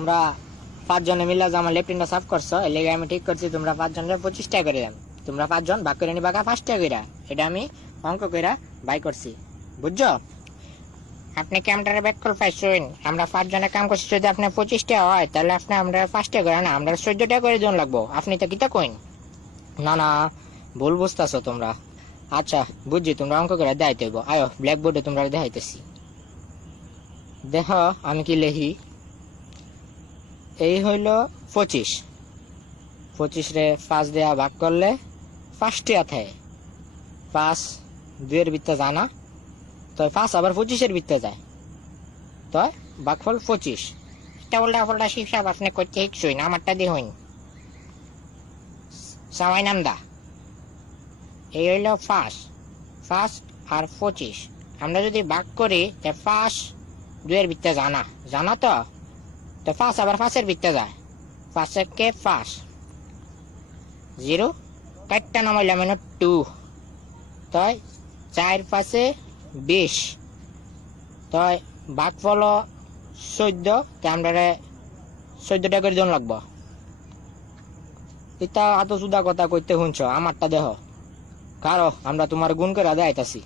তোমরা 5 জনে মিলে যে আমার লেফটেনটা সাফ করছো, এই লেগে আমি ঠিক করছি তোমরা 5 জনের 25 টাকা করে দাম। তোমরা 5 জন ভাগ করে নিবা 5 টাকা করে। এটা আমি অঙ্ক কইরা বাই করছি, বুঝছো? আপনি কামটারে ব্যাক কল পাইছেন। আমরা 5 জনে কাম করছি, যদি আপনি 25 টাকা হয় তাহলে আপনি আমরা 5 টাকা করে না, আমরা 14 টাকা করে দিন লাগবো। আপনি তো কিতা কইন? না না, ভুল বুঝতেছো তোমরা। আচ্ছা বুঝছি, তোমরা অঙ্ক করে দেখাইতে হইব। আয়ো ব্ল্যাকবোর্ডে তোমরা দেখাইতেছি। দেখো আমি কি লিখি। এই হইল 25, 25 রে 5 দেয়া ভাগ করলে 5 টিয়া থাকে। 5 2 এর ভিতরে জানা তো 5 আবার 25 এর ভিতরে যায়, তো ভাগফল 25। এটা উল্টা পাল্টা হিসাব আপনি করতে ইচ্ছুই না, আমারটা দিয়ে হইন সামাই নামদা। এই হইল 5 আর 25। আমরা যদি ভাগ করি 5 2 এর ভিতরে জানা জানা তো 5 আবার 5 এর ভিতরে যায়। 5 কে 5 0 কাটটা নামাইলাম 2, তাই 4 5 20, তাই ভাগফল 14। আমরা 14 টাকা করে জন লাগবো। এটা এত সুদা কথা কইতে শুনছ, আমারটা দেহ কারো আমরা তোমার গুণ করে দেখাইতাছি।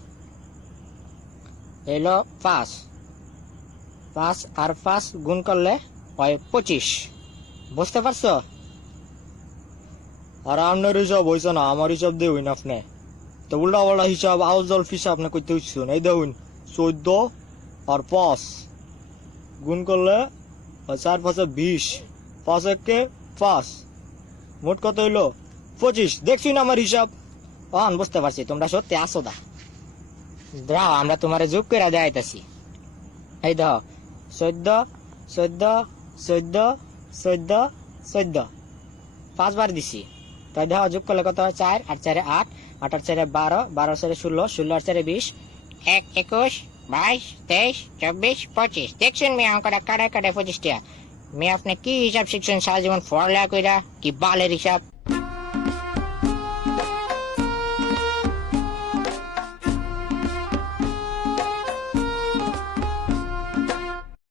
এলো 5 আর 5 গুণ করলে হয় 25, বুঝতে পারছো? আর আপনার হিসাব হয়েছে না, আমার হিসাব দিয়ে হইন আপনি তো উল্টা পাল্টা হিসাব আউল জল ফিসা আপনি করতে হচ্ছেন। এই দেখুন 14 আর 5 গুণ করলে 4 5 20, 5 1 5, মোট কত হইলো 25। দেখছি না আমার হিসাব? বুঝতে পারছি তোমরা সত্যি আসো দা। দাও আমরা তোমার যোগ করে দেখাইতেছি। এই দেখো 14 14 14 14 14 5 বার দিছি, তাই দেখো যোগ করলে কত হয়? 4 আর 4 8, 8 আর 4 12, 12 4 16, 16 আর 4 20, 1 21 22 23 24 25। দেখছেন মেয়ে অঙ্কটা কাটায় কাটায় 25 টাকা। মেয়ে আপনি কি হিসাব শিখছেন সারা জীবন? পড়ালেখা কইরা কি বালের হিসাব?